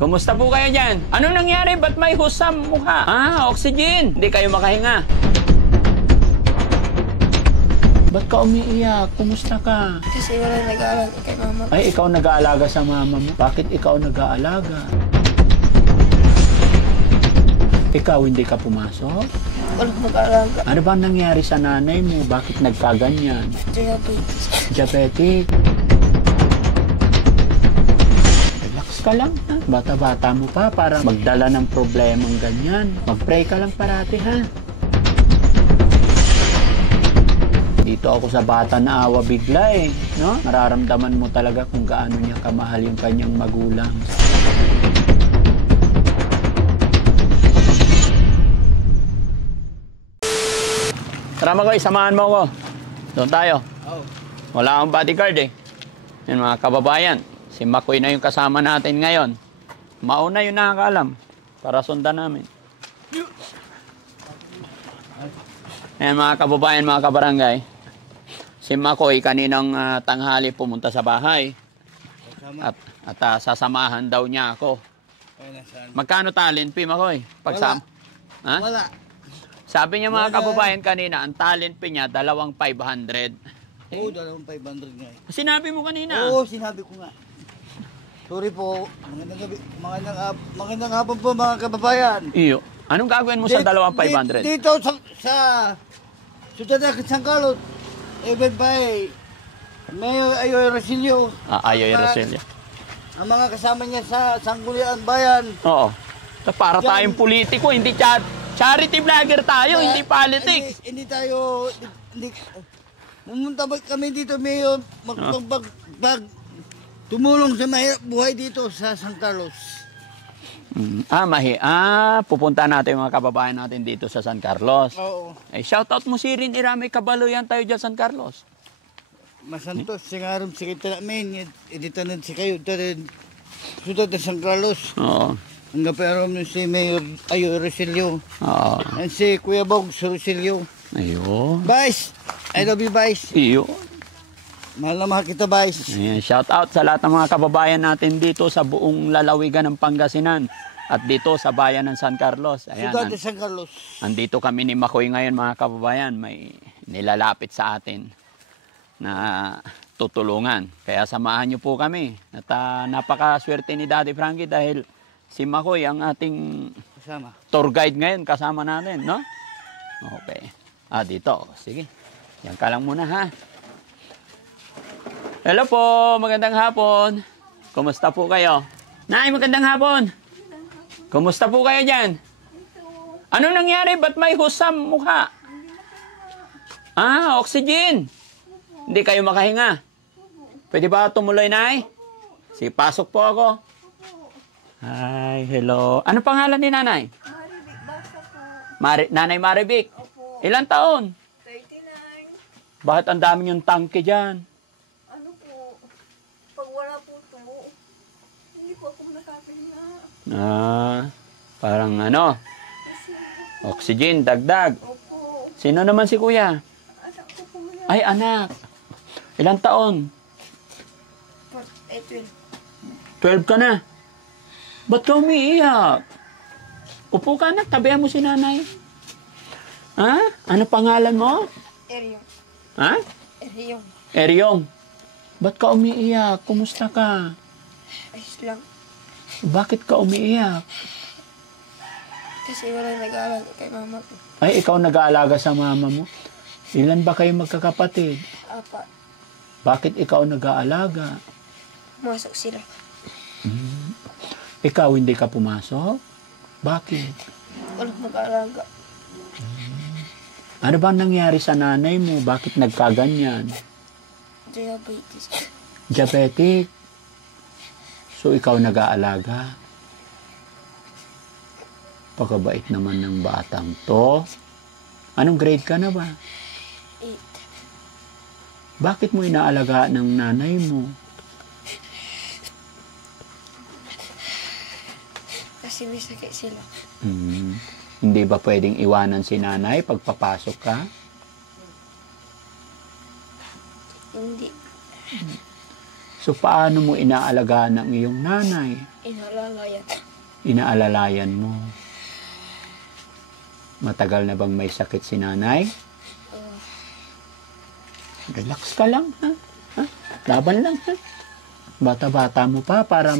Kumusta po kayo dyan? Anong nangyari? Ba't may husam mukha? Oxygen. Hindi kayo makahinga. Ba't ka umiiyak? Kumusta ka? Kasi wala nag-aalaga kay mama. Ay, ikaw nag-aalaga sa mama mo. Bakit ikaw nag-aalaga? Ikaw hindi ka pumasok? Wala mag-aalaga. Ano ba nangyari sa nanay mo? Bakit nagkaganyan? Diabetes. Diabetic. Relax ka lang, ha? Bata-bata mo pa para magdala ng problemang ganyan. Mag-pray ka lang parati, ha? Dito ako sa bata na awa bigla eh, no? Mararamdaman mo talaga kung gaano niya kamahal yung kanyang magulang. Tara Makoy, samahan mo ako. Doon tayo. Wala akong bodyguard eh. Yan mga kababayan, si Makoy na yung kasama natin ngayon. Mauna yung nakakaalam para sundan namin. Ayan mga kababayan, mga kabarangay. Si Makoy kaninang tanghali pumunta sa bahay. At sasamahan daw niya ako. Magkano talent fee, Makoy? Wala. Ha? Wala. Sabi niya mga kababayan kanina, ang talent fee niya, 2,500. Oo, 2,500 nga eh. Sinabi mo kanina. Oo, sinabi ko nga. Sorry po. Magandang hapon po mga kababayan. Iyo. Anong gagawin mo sa 2,500? Dito sa Ciudad de San Carlos, even by Mayor Ayoy Rosilio. Ayoy Rosilio. Ang mga kasama niya sa Sangguniang Bayan. Oo. Para tayong politiko, hindi charity vlogger tayo, hindi politics. Hindi tayo, pumunta kami dito, Mayor, tumulong sa mahirap buhay dito sa San Carlos. Pupunta natin mga kababayan natin dito sa San Carlos. Oo. Eh, shoutout mo si Rin Irame Kabaloyan tayo dyan San Carlos. Masantos, singaram si kita namin, editanan si kayo, tarin, Ciudad de San Carlos. Oo. Ang napayaram nyo si Mayor Ayoy Rosilio. Oo. And si Kuya Bog Rosilio. Ayun. Vice, I love you, Vice. Iyo. Mahal na mahal kita, Vice. Ayan, shout out sa lahat ng mga kababayan natin dito sa buong lalawigan ng Pangasinan at dito sa bayan ng San Carlos. Ayan, Ciudad de San Carlos. andito kami ni Makoy ngayon mga kababayan. May nilalapit sa atin na tutulungan. Kaya samahan niyo po kami. At napakaswerte ni Daddy Frankie dahil si Makoy ang ating Kasama. tour guide ngayon kasama natin, no? Okay. Dito. Sige. Yan ka lang muna, ha? Hello po, magandang hapon. Kumusta po kayo? Nay, magandang hapon. Kumusta po kayo dyan? Anong nangyari? Ba't may husam mukha? Oxygen. Hindi kayo makahinga. Pwede ba tumuloy, Nay? Sige, pasok po ako. Hi, hello. Ano pangalan ni Nanay? Maribik, basta po. Nanay Maribik. Opo. Ilang taon? 39. Bakit ang dami yung tangke dyan? Ano po, pag wala po ito, hindi po ako nakakahinga. Parang ano? Kasi, Oxygen, dagdag. opo, Sino naman si Kuya? anak ko po yan. Ay, anak. Ilang taon? 12 ka na. Ba't ka umiiyak? Upo ka na, tabihan mo si nanay. Ano pangalan mo? Eryong. Eryong. Eryong. Ba't ka umiiyak? Kumusta ka? Ayos lang. Bakit ka umiiyak? Kasi wala nag-aalaga kay mama ko. Ay, ikaw nag-aalaga sa mama mo. Ilan ba kayo magkakapatid? 4. Bakit ikaw nag-aalaga? Pumasok sila. Ikaw hindi ka pumasok? Bakit? Walang mag-aalaga. Ano ba nangyari sa nanay mo? Bakit nagkaganyan? Diabetes. Diabetic. So, ikaw nag-aalaga. Pagkabait naman ng batang to. Anong grade ka na ba? 8. Bakit mo inaalagaan ng nanay mo? Kasi may sakit sila. Hindi ba pwedeng iwanan si nanay pag papasok ka? Hindi. So, paano mo inaalagaan ang iyong nanay? Inalalayan. Inaalalayan mo. Matagal na bang may sakit si nanay? Oo. Relax ka lang, ha? Laban lang, ha? Bata-bata mo pa para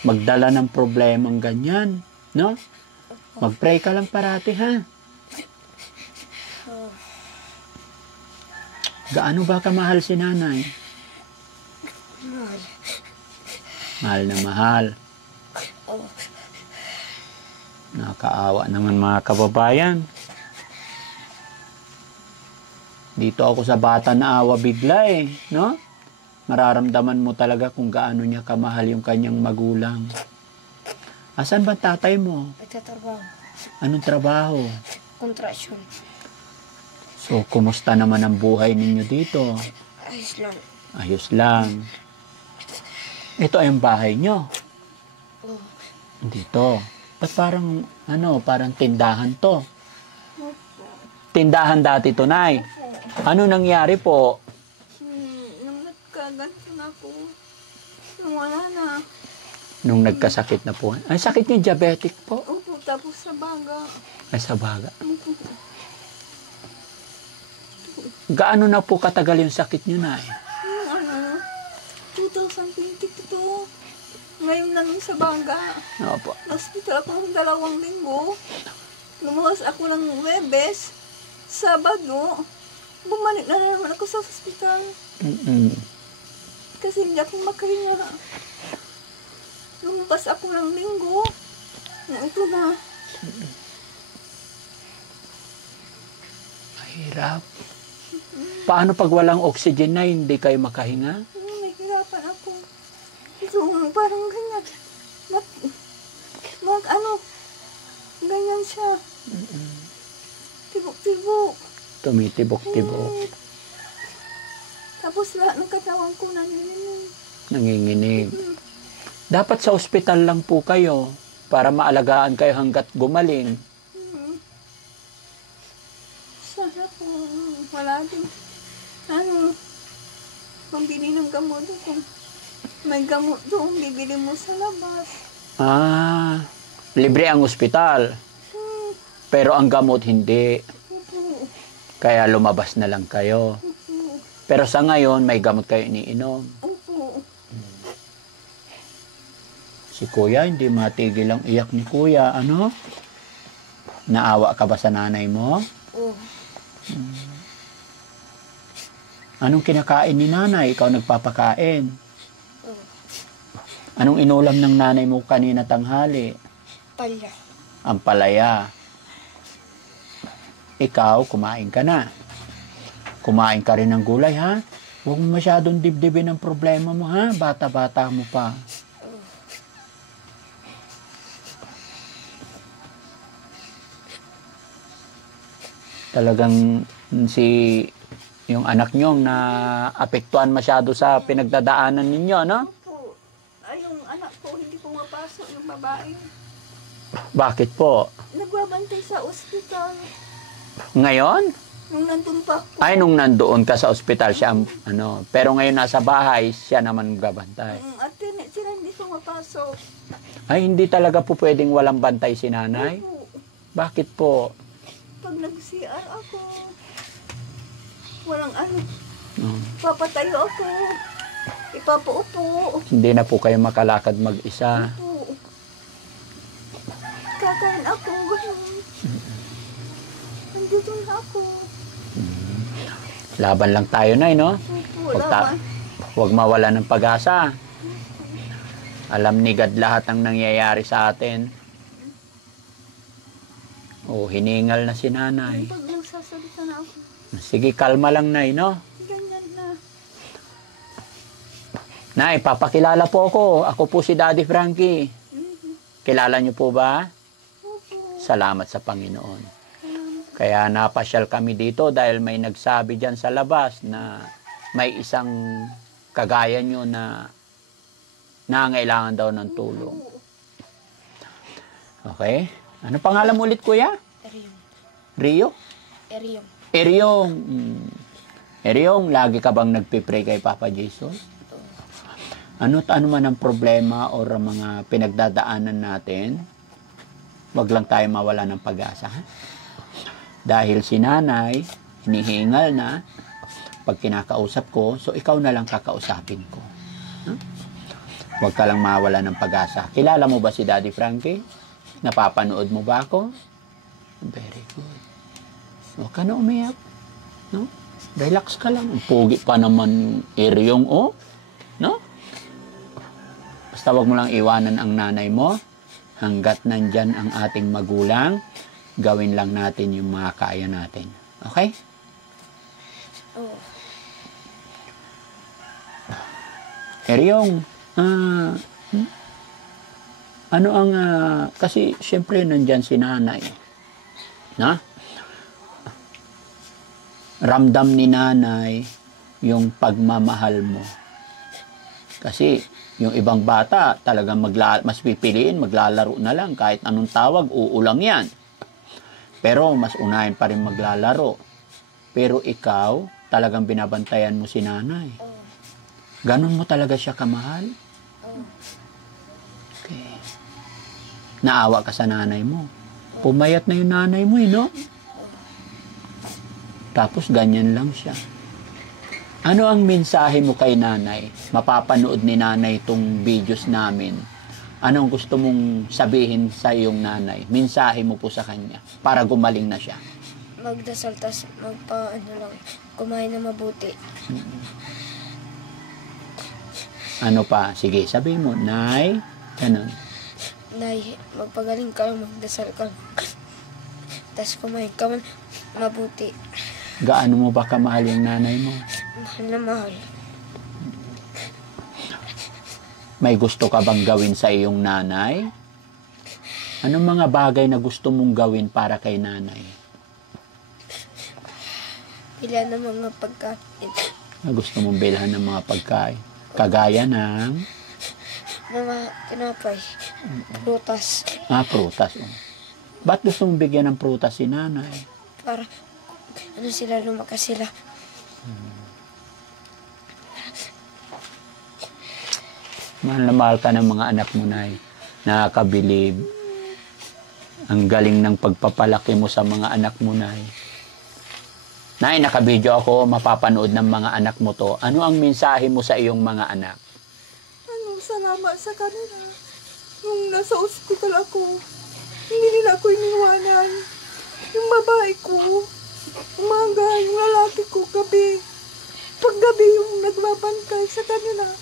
magdala ng problemang ganyan, no? Mag-pray ka lang parati, ha? Oo. Gaano ba kamahal si nanay? Mahal. Mahal na mahal. Oo. Nakakaawa naman mga kababayan. Dito ako sa bata na awa bigla eh, no? Mararamdaman mo talaga kung gaano niya kamahal yung kanyang magulang. Asan ba tatay mo? Nagtatrabaho. Anong trabaho? Kontrasyon. So, kumusta naman ang buhay ninyo dito? Ayos lang. Ayos lang. Ito ay ang bahay nyo. Oo. Dito. Ba't parang tindahan to? Tindahan dati to, Nay. Ano nangyari po? Nung nagkaganto na ako, nung wala na. Nung nagkasakit na po. Ang sakit niyo, diabetic po. Opo, tapos sa baga. Ay, sa baga. Opo. Gaano na po katagal yung sakit niyo, Nay? Yung 2022. Ngayon lang yung sa baga. Opo. Hospital ako ng 2 linggo. Lumuwas ako ng Webes. Sabado. Bumalik na naman ako sa hospital. Kasi hindi ako makahinga. Lumabas ako ng linggo. Ito na. Mahirap. Paano pag walang oxygen na hindi kayo makahinga? Nahihirapan ako. Ito, parang ganyan. Ganyan siya. Tibok-tibok. Tumitibok-tibok. Tapos lahat ng katawan ko nanginginig. Nanginginig. Dapat sa ospital lang po kayo para maalagaan kayo hanggat gumaling. Sana po, wala din. Pambili ng gamot doon. May gamot doon, bibili mo sa labas. Libre ang ospital. Pero ang gamot hindi. Opo. Kaya lumabas na lang kayo. Opo. Pero sa ngayon, may gamot kayo iniinom. Opo. Si Kuya, hindi matigil ang iyak ni Kuya. Ano? Naawa ka ba sa nanay mo? Oo. Anong kinakain ni nanay? Ikaw nagpapakain. Oo. Anong inulam ng nanay mo kanina tanghali? Palya. Ang palaya. Ikaw, kumain ka na. Kumain ka rin ng gulay, ha? Huwag mo masyadong dibdibin ang problema mo, ha? Bata-bata mo pa. Talagang yung anak nyo na apektuhan masyado sa pinagdadaanan ninyo, no? Opo. Ay, yung anak ko, hindi pumapasok yung babae. Bakit po? Nagbabantay sa ospital. Ngayon? Nung nandun pa ako. Ay, nung nandoon ka sa ospital siya, pero ngayon nasa bahay, siya naman gabantay. At sila hindi pumapasok. Ay, hindi talaga po pwedeng walang bantay si nanay? Opo. Bakit po? Pag nag-CR ako, walang Oh, papatayo ako. Ipapaupo. hindi na po kayo makalakad mag-isa. Opo. Kakain ako, ganun. Nandito na ako. Laban lang tayo, Nay, no? Opo, Huwag, laban. huwag mawala ng pag-asa. Alam ni God lahat ang nangyayari sa atin. Oh, hiningal na si nanay. Pag nagsasalita na ako, Sige, kalma lang, Nay, no? ganyan na. Nay, papakilala po ako. Ako po si Daddy Frankie. Kilala niyo po ba? Opo. Salamat sa Panginoon. Kaya napasyal kami dito dahil may nagsabi dyan sa labas na may isang kagaya nyo na nangailangan daw ng tulong. Okay? Ano pangalan mo ulit, Kuya? Eryong. Rio? Eryong. Eryong. Eryong, lagi ka bang nagpipray kay Papa Jesus? Ano man ang problema o mga pinagdadaanan natin, wag lang tayo mawala ng pag-asa. Ha? Dahil si nanay, hinihingal na, pag kinakausap ko, so ikaw na lang kakausapin ko. Huh? Huwag ka lang mawala ng pag-asa. Kilala mo ba si Daddy Frankie? Napapanood mo ba ako? Very good. Huwag ka na umiyak. No? Relax ka lang. Pugi pa naman Iryong, oh. No? Basta wag mo lang iwanan ang nanay mo. Hanggat nandyan ang ating magulang, gawin lang natin yung mga kaya natin. Okay? Oo. Iryong, ano ang, kasi syempre nandyan si nanay. Na? Ramdam ni nanay yung pagmamahal mo. Kasi yung ibang bata talagang mas pipiliin, maglalaro na lang. Kahit anong tawag, uulang yan. Pero mas unahin pa rin maglalaro. Pero ikaw, talagang binabantayan mo si nanay. Ganon mo talaga siya kamahal? Okay. Naawa ka sa nanay mo. Pumayat na yung nanay mo, no? Tapos ganyan lang siya. Ano ang mensahe mo kay nanay? Mapapanood ni nanay itong videos namin. Anong gusto mong sabihin sa iyong nanay? Mensahe mo po sa kanya para gumaling na siya. Magdasal, tas kumain na mabuti. Ano pa? Sige, sabihin mo, Nay, ganun. Nay, magpagaling ka lang, magdasal ka lang. Tas kumain ka man mabuti. Gaano mo ba kamahal yung nanay mo? Mahal na mahal. May gusto ka bang gawin sa iyong nanay? Anong mga bagay na gusto mong gawin para kay nanay? Pila ng mga pagkain. Na gusto mong bilhan ng mga pagkain? Kagaya ng Mga tinapay. Prutas. prutas. Oh. Ba't gusto mong bigyan ng prutas si nanay? Para sila, lumakas sila. Mahal na mahal ka ng mga anak mo, Nay. Nakakabilib. Ang galing ng pagpapalaki mo sa mga anak mo, Nay. Nay, nakabidyo ako, mapapanood ng mga anak mo to. Ano ang mensahe mo sa iyong mga anak? Salamat sa kanila. Nung nasa ospital ako, hindi nila ako iniwanan. Yung babae ko, umaga, yung lalaki ko, gabi. Paggabi yung nagbabantay sa kanila.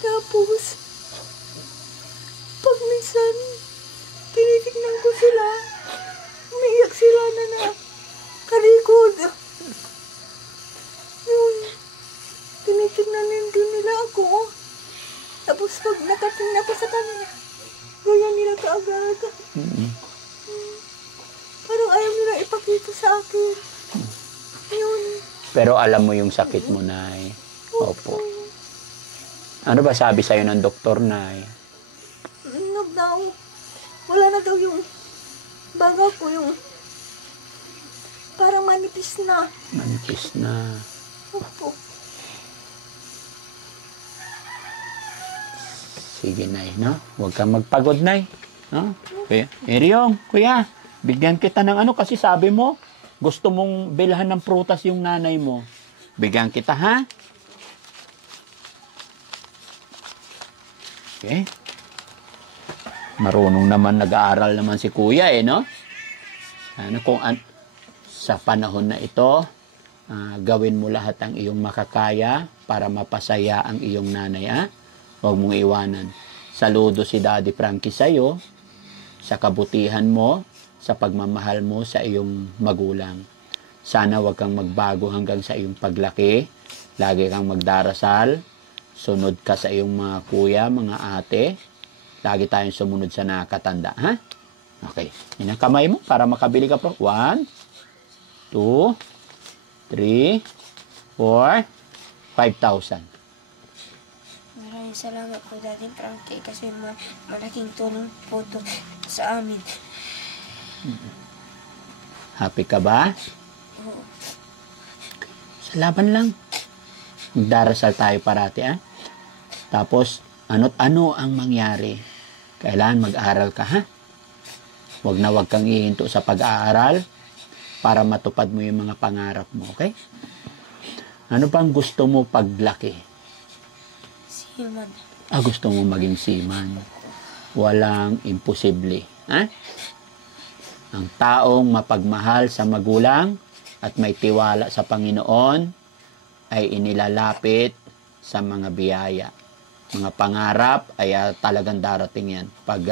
Tapos, pag minsan, tinitignan ko sila, umiiyak sila na kalikod. Yun, tinitignan din nila ako. Tapos pag nakatingin ako sa kanila, ganyan nila kaagad. Parang ayaw nila ipakita sa akin. Yun. Pero alam mo yung sakit mo, Nay. Opo. Ano ba sabi sa'yo ng doktor, Nay? Daw, wala na daw yung baga ko, yung parang manipis na. Manipis na. Opo. Sige, Nay, no? Huwag kang magpagod, Nay. No? Kuya, Iryong, kuya, bigyan kita ng ano kasi sabi mo, gusto mong bilhan ng prutas yung nanay mo. Bigyan kita, ha? Okay. Marunong naman, nag-aaral naman si kuya, no? Ano kung sa panahon na ito, gawin mo lahat ang iyong makakaya para mapasaya ang iyong nanay, ha? Huwag mong iwanan. Saludo si Daddy Frankie sa'yo, sa kabutihan mo, sa pagmamahal mo sa iyong magulang. Sana huwag kang magbago hanggang sa iyong paglaki. Lagi kang magdarasal. Sunod ka sa iyong mga kuya, mga ate. Lagi tayong sumunod sa nakatanda, ha? Okay. Yan ang kamay mo para makabili ka po. 1, 2, 3, 4, 5,000. Maraming salamat po, Daddy Frankie, kasi malaking tulong po ito sa amin. Happy ka ba? Oo. Sa laban lang. Magdarasal tayo parati, ha? Tapos, ano't ano ang mangyari. Kailangan mag-aral ka, ha? Huwag na huwag kang ihinto sa pag-aaral para matupad mo yung mga pangarap mo, okay? Ano pang gusto mo paglaki? Seaman. Gusto mo maging seaman. Walang imposible, ha? Ang taong mapagmahal sa magulang at may tiwala sa Panginoon ay inilalapit sa mga biyaya. Mga pangarap ay talagang darating yan pag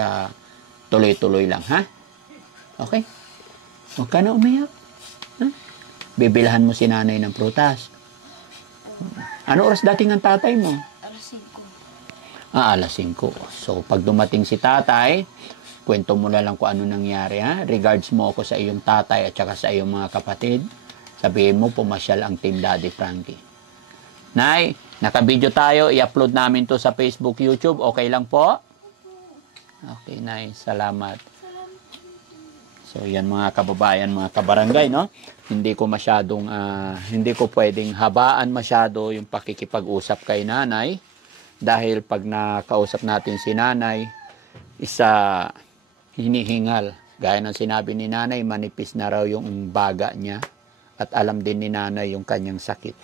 tuloy-tuloy lang, ha? Okay? Huwag ka na umiyak. Ha? Bibilhan mo si nanay ng prutas. Ano oras dating ang tatay mo? Alas 5. Alas 5. So, pag dumating si tatay, kwento mo na lang kung ano nangyari, ha? Regards mo ako sa iyong tatay at saka sa iyong mga kapatid. Sabihin mo, pumasyal ang Team Daddy Frankie. Nay, naka-video tayo. I-upload namin to sa Facebook, YouTube. Okay lang po? Okay, Nay. Salamat. So, yan mga kababayan, mga kabarangay, no? Hindi ko masyadong, hindi ko pwedeng habaan masyado yung pakikipag-usap kay nanay. Dahil pag nakausap natin si nanay, isa hinihingal. Gaya ng sinabi ni nanay, manipis na raw yung baga niya. At alam din ni nanay yung kanyang sakit.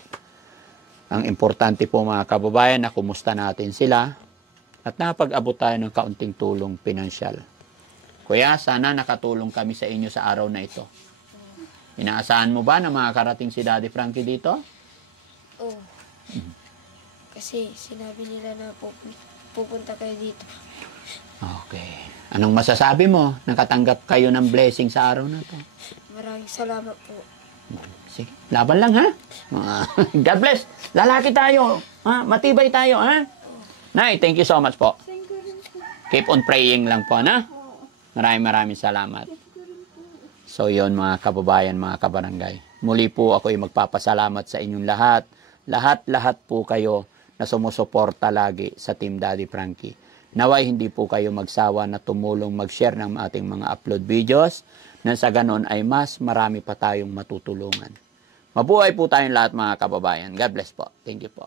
Ang importante po mga kababayan na kumusta natin sila at napag-abot tayo ng kaunting tulong pinansyal. Kuya, sana nakatulong kami sa inyo sa araw na ito. Inaasahan mo ba na makakarating si Daddy Frankie dito? Oo. Kasi sinabi nila na pupunta kayo dito. Okay. Anong masasabi mo? Nakatanggap kayo ng blessing sa araw na to? Maraming salamat po. Sige, laban lang, ha? God bless. Lalaki tayo. Ha? Matibay tayo, ha? Nay, thank you so much po. Keep on praying lang po, na? Maraming salamat. So, yon mga kababayan, mga kabarangay. Muli po ako ay magpapasalamat sa inyong lahat. Lahat po kayo na sumusuporta lagi sa Team Daddy Frankie. Naway hindi po kayo magsawa na tumulong mag-share ng ating mga upload videos na sa ganon ay mas marami pa tayong matutulungan. Mabuhay po tayong lahat mga kababayan. God bless po. Thank you po.